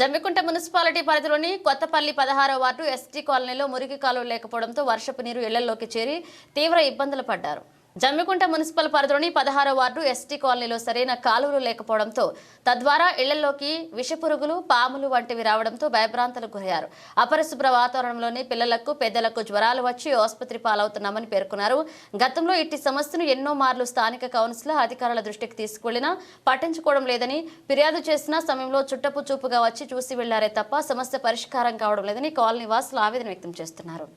Jammikunta municipality పరిధిలోని Kothapalli 16వ ward ST కాలనీలో మురికి కాలువలు లేకపోవడంతో వర్షపు నీరు ఇళ్లలోకి చేరి తీవ్ర ఇబ్బందులు పడ్డారు. జమ్మికుంట మున్సిపల్ పరిధిలోని 16వ వార్డు ఎస్టీ కాలనీలో సరైన కాలువలు లేకపోవడంతో తద్వారా ఇళ్లలోకి విషపురుగులు, పాములు వంటివి రావడంతో భయభ్రాంతులకు గురయ్యారు. అపరిశుభ్ర వాతావరణంలోని పిల్లలకు, పెద్దలకు జ్వరాలు వచ్చి ఆసుపత్రి పాలవుతున్నామని పేర్కొన్నారు. గతంలో ఇట్టి సమస్యను ఎన్నో మార్లు స్థానిక కౌన్సిలర్ అధికారుల దృష్టికి తీసుకువెళ్లినా పట్టించుకోవడం లేదని, ఫిర్యాదు చేసిన సమయంలో చుట్టపు చూపుగా వచ్చి చూసి వెళ్లారే తప్ప సమస్య పరిష్కారం కావడం లేదని కాలనీ వాసులు ఆవేదన వ్యక్తం చేస్తున్నారు.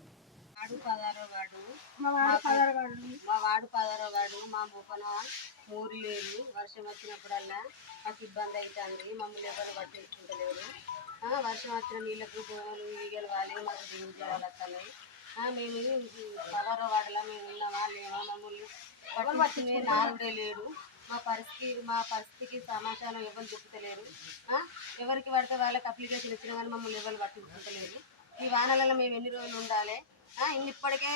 మా వాడు 16వ వార్డు. మా మూపన ఊరు లేదు. వర్షం వచ్చినప్పుడల్లా మాకు ఇబ్బంది అవుతుంది. మమ్మల్ని ఎవరు పట్టించుకుంటలేరు. వర్షం వచ్చిన నీళ్ళకు దోమలు, ఈగలు వాలి మాకు దేవుడు జ్వరాలు వస్తున్నాయి. మేము 16వ వార్డులో మేము ఉన్నామా లేమా, మమ్మల్ని ఎవరు పట్టించుకునే నాలుడే లేడు. మా పరిస్థితికి సమాచారం ఎవరు చెప్తలేరు. ఎవరికి పడితే వాళ్ళకి అప్లికేషన్ ఇచ్చిన కానీ మమ్మల్ని ఎవరు పట్టించుకుంటలేరు. ఈ వానలలో మేము ఎన్ని రోజులు ఉండాలి? ఇప్పటికే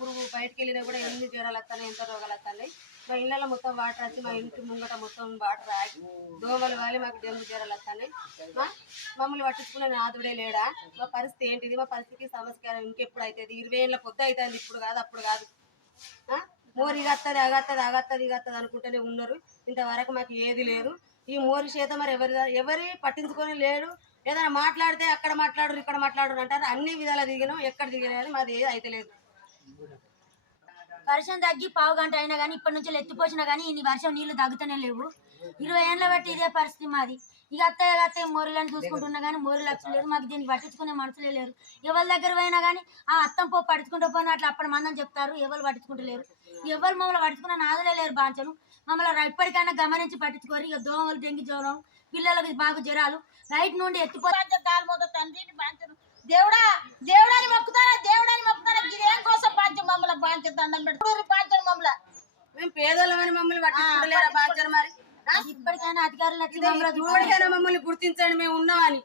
ఊరు బయటకు వెళ్ళినా కూడా ఎన్ని జ్వరాలు వస్తున్నాయి, ఎంత రోగాలు వస్తున్నాయి. మా ఇళ్ళలో మొత్తం వాటర్ వచ్చి మా ఇంటి ముంగట మొత్తం వాటర్ ఆగి దోమలు వాలి మాకు డెంగ్యూ జ్వరాలు వస్తున్నాయి. మమ్మల్ని పట్టించుకునే నాదుడే లేడా? మా పరిస్థితి ఏంటిది? మా పరిస్థితికి సమస్య ఇంకెప్పుడు అవుతుంది? 20 ఏళ్ళ పొద్దు అవుతుంది. ఇప్పుడు కాదు, అప్పుడు కాదు. మోరు ఇగత్తది అగత్తది అనుకుంటూనే ఉన్నారు. ఇంతవరకు మాకు ఏది లేదు. ఈ మోరు చేత మరి ఎవరి పట్టించుకొని లేడు. ఏదైనా మాట్లాడితే అక్కడ మాట్లాడరు, ఇక్కడ మాట్లాడరు అంటారు. అన్ని విధాలు దిగినాం, ఎక్కడ దిగలేదు. మాది ఏది అయితే లేదు. వర్షం తగ్గి పావు గంట అయినా కానీ ఇప్పటి నుంచి ఎత్తిపోసినా కానీ ఇన్ని వర్షం నీళ్లు తగ్గుతూనే లేవు. 20 ఏళ్ళ బట్టి ఇదే పరిస్థితి మాది. ఇక అత్తయ్య మోరులను చూసుకుంటున్నా కానీ మోరు లక్షలు లేరు. మాకు దీన్ని పట్టించుకునే మనుషులే లేరు. ఎవరి దగ్గర పోయినా కానీ అత్తం పో పట్టించుకుంటూ పోయినా అట్లా అప్పటి మందని చెప్తారు. ఎవరు పట్టించుకుంటలేరు. ఎవరు మమ్మల్ని పట్టించుకున్న నాదులే లేరు. బాంచను మమ్మల్ని ఇప్పటికైనా గమనించి పట్టించుకోరు. ఇక దోమలు, డెంగ్యూ జ్వరం, పిల్లలకి బాగా జ్వరాలు నైట్ నుండి తండ్రిని బాంచను. దేవుడని మొక్కుతారా ఇదేం కోసం బాంచం మమ్మల్ని బాంచం దండం పెడుతున్నారు. బాంచను మమ్మల్ని మేము పేదోళ్ళమని మమ్మల్ని పట్టించుకోలేరా బాంచను? మరి ఇప్పటికైనా అధికారులు మమ్మల్ని గుర్తించండి, మేము ఉన్నామని.